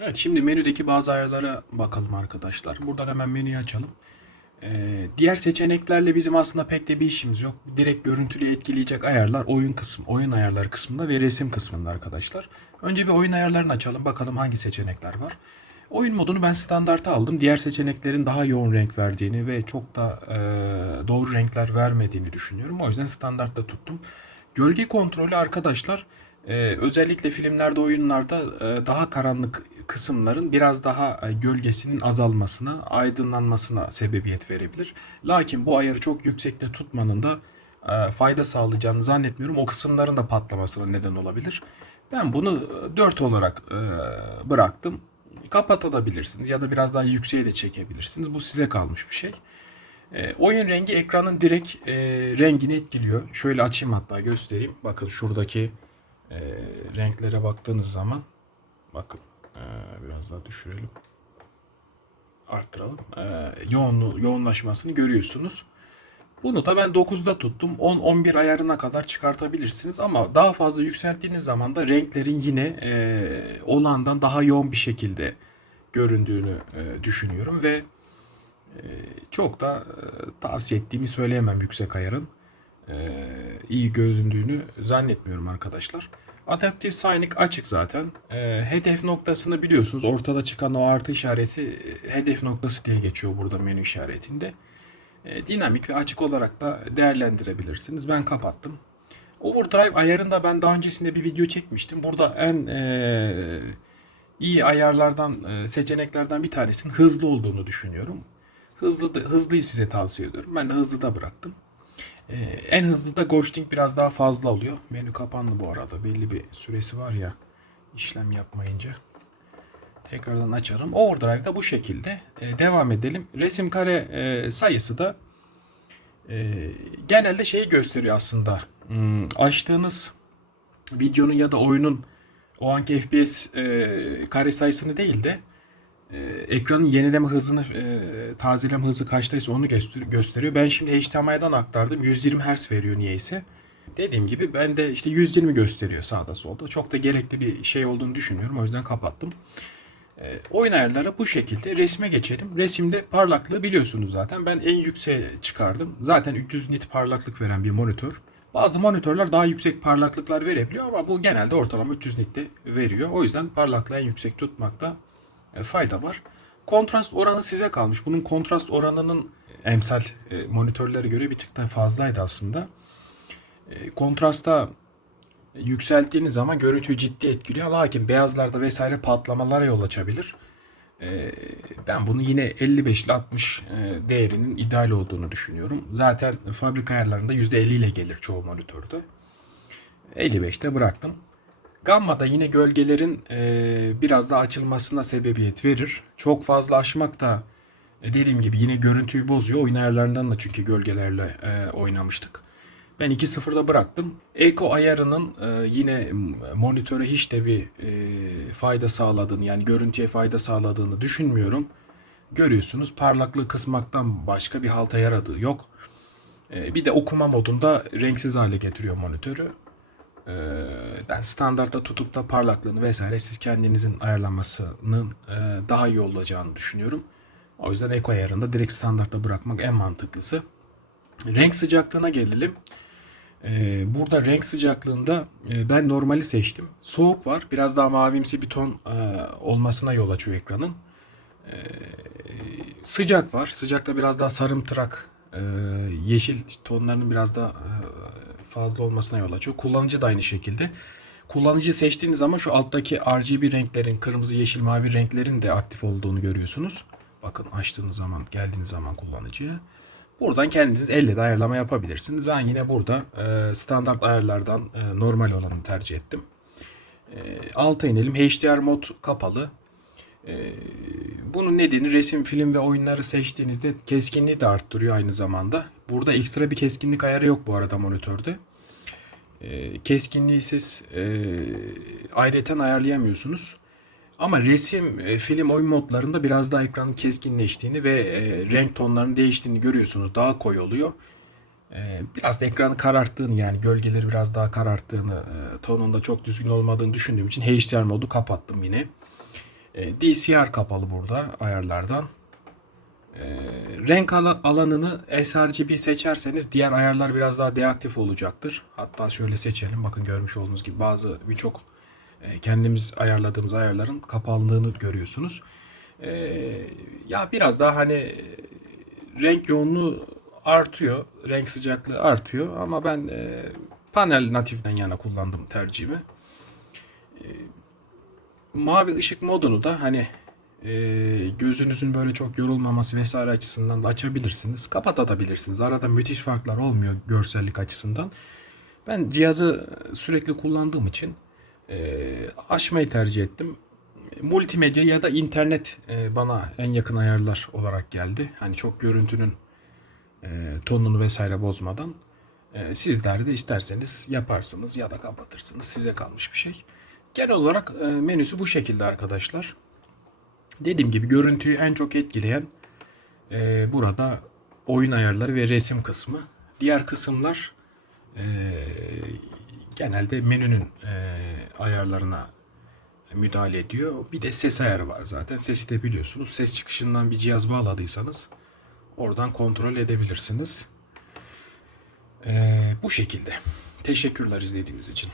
Evet şimdi menüdeki bazı ayarlara bakalım arkadaşlar. Buradan hemen menüyü açalım. Ee, diğer seçeneklerle bizim aslında pek de bir işimiz yok. Direkt görüntülü etkileyecek ayarlar oyun kısmı, oyun ayarları kısmında ve resim kısmında arkadaşlar. Önce bir oyun ayarlarını açalım bakalım hangi seçenekler var. Oyun modunu ben standarta aldım. Diğer seçeneklerin daha yoğun renk verdiğini ve çok da e, doğru renkler vermediğini düşünüyorum. O yüzden standartta tuttum. Gölge kontrolü arkadaşlar e, özellikle filmlerde, oyunlarda e, daha karanlık kısımların biraz daha e, gölgesinin azalmasına, aydınlanmasına sebebiyet verebilir. Lakin bu ayarı çok yüksekte tutmanın da e, fayda sağlayacağını zannetmiyorum. O kısımların da patlamasına neden olabilir. Ben bunu 4 olarak e, bıraktım. Kapatabilirsiniz ya da biraz daha yükseğe de çekebilirsiniz. Bu size kalmış bir şey. E, oyun rengi ekranın direkt e, rengini etkiliyor. Şöyle açayım hatta göstereyim. Bakın şuradaki e, renklere baktığınız zaman bakın e, biraz daha düşürelim. Arttıralım. E, yoğunluğu, yoğunlaşmasını görüyorsunuz. Bunu da ben 9'da tuttum. 10-11 ayarına kadar çıkartabilirsiniz ama daha fazla yükselttiğiniz zaman da renklerin yine e, olandan daha yoğun bir şekilde göründüğünü e, düşünüyorum ve e, çok da e, tavsiye ettiğimi söyleyemem yüksek ayarın. E, iyi göründüğünü zannetmiyorum arkadaşlar. Adaptive Signing açık zaten. E, hedef noktasını biliyorsunuz. Ortada çıkan o artı işareti e, hedef noktası diye geçiyor burada menü işaretinde. E, dinamik ve açık olarak da değerlendirebilirsiniz. Ben kapattım. Overdrive ayarında ben daha öncesinde bir video çekmiştim. Burada en e, iyi ayarlardan, e, seçeneklerden bir tanesinin hızlı olduğunu düşünüyorum. Hızlı hızlıyı size tavsiye ediyorum. Ben de hızlı da bıraktım. E, en hızlı da ghosting biraz daha fazla oluyor. Menü kapandı bu arada. Belli bir süresi var ya işlem yapmayınca. Tekrardan açarım. Overdrive'da bu şekilde. E, devam edelim. Resim kare e, sayısı da e, genelde şeyi gösteriyor aslında. Hmm, açtığınız videonun ya da oyunun o anki FPS e, kare sayısını değil de e, ekranın yenileme hızını, e, tazeleme hızı kaçtaysa onu göster- gösteriyor. Ben şimdi HDMI'den aktardım. 120 Hz veriyor niyeyse. Dediğim gibi ben de işte 120 gösteriyor sağda solda. Çok da gerekli bir şey olduğunu düşünmüyorum. O yüzden kapattım. E, oyun ayarları bu şekilde. Resme geçelim. Resimde parlaklığı biliyorsunuz zaten. Ben en yükseğe çıkardım. Zaten 300 nit parlaklık veren bir monitör. Bazı monitörler daha yüksek parlaklıklar verebiliyor ama bu genelde ortalama 300 nitte veriyor. O yüzden parlaklığı en yüksek tutmakta fayda var. Kontrast oranı size kalmış. Bunun kontrast oranının emsal e, monitörlere göre bir tık daha fazlaydı aslında. E, kontrasta yükselttiğiniz zaman görüntüyü ciddi etkiliyor. Lakin beyazlarda vesaire patlamalara yol açabilir. Ben bunu yine 55 ile 60 e, değerinin ideal olduğunu düşünüyorum. Zaten fabrika ayarlarında %50 ile gelir çoğu monitörde. 55'te bıraktım. Gamma'da yine gölgelerin e, biraz daha açılmasına sebebiyet verir. Çok fazla açmak da e, dediğim gibi yine görüntüyü bozuyor. Oyun ayarlarından da çünkü gölgelerle e, oynamıştık. Ben 2.0'da bıraktım. Eco ayarının e, yine monitöre hiç de bir e, fayda sağladığını yani görüntüye fayda sağladığını düşünmüyorum. Görüyorsunuz parlaklığı kısmaktan başka bir halta yaradığı yok. E, bir de okuma modunda renksiz hale getiriyor monitörü. Ben standartta tutup da parlaklığını vesaire siz kendinizin ayarlamasının e, daha iyi olacağını düşünüyorum. O yüzden Eco ayarında direkt standartta bırakmak en mantıklısı. Renk sıcaklığına gelelim. Ee, burada renk sıcaklığında e, ben normali seçtim. Soğuk var. Biraz daha mavimsi bir ton e, olmasına yol açıyor ekranın. Ee, sıcak var. Sıcakta biraz daha sarımtırak yeşil tonlarının biraz daha fazla olmasına yol açıyor. Kullanıcı da aynı şekilde. Kullanıcı seçtiğiniz zaman şu alttaki RGB renklerin, kırmızı, yeşil, mavi renklerin de aktif olduğunu görüyorsunuz. Bakın açtığınız zaman, geldiğiniz zaman kullanıcıya. Buradan kendiniz elle de ayarlama yapabilirsiniz. Ben yine burada e, standart ayarlardan e, normal olanı tercih ettim. E, alta inelim. HDR mod kapalı. E, bunun nedeni resim, film ve oyunları seçtiğinizde keskinliği de arttırıyor aynı zamanda. Burada ekstra bir keskinlik ayarı yok bu arada monitörde. E, keskinliği siz e, ayrıyeten ayarlayamıyorsunuz. Ama resim, e, film, oyun modlarında biraz daha ekranın keskinleştiğini ve e, renk tonlarının değiştiğini görüyorsunuz. Daha koyu oluyor. E, biraz da ekranı kararttığını yani gölgeleri biraz daha kararttığını, tonunda çok düzgün olmadığını düşündüğüm için HDR modu kapattım yine. E, DCR kapalı burada ayarlardan. E, renk ala- alanını sRGB seçerseniz diğer ayarlar biraz daha deaktif olacaktır. Hatta şöyle seçelim. Bakın görmüş olduğunuz gibi bazı birçok e, kendimiz ayarladığımız ayarların kapandığını görüyorsunuz. Ya biraz daha hani renk yoğunluğu artıyor. Renk sıcaklığı artıyor ama ben panel natiften yana kullandım tercihimi. Mavi ışık modunu da hani e, gözünüzün böyle çok yorulmaması vesaire açısından da açabilirsiniz. Kapatabilirsiniz. Arada müthiş farklar olmuyor görsellik açısından. Ben cihazı sürekli kullandığım için e, açmayı tercih ettim. Multimedya ya da internet e, bana en yakın ayarlar olarak geldi. Hani çok görüntünün e, tonunu vesaire bozmadan. E, sizler de isterseniz yaparsınız ya da kapatırsınız. Size kalmış bir şey. Genel olarak e, menüsü bu şekilde arkadaşlar. Dediğim gibi görüntüyü en çok etkileyen e, burada oyun ayarları ve resim kısmı. Diğer kısımlar e, genelde menünün e, ayarlarına müdahale ediyor. Bir de ses ayarı var zaten. Sesi de biliyorsunuz. Ses çıkışından bir cihaz bağladıysanız oradan kontrol edebilirsiniz. E, bu şekilde. Teşekkürler izlediğiniz için.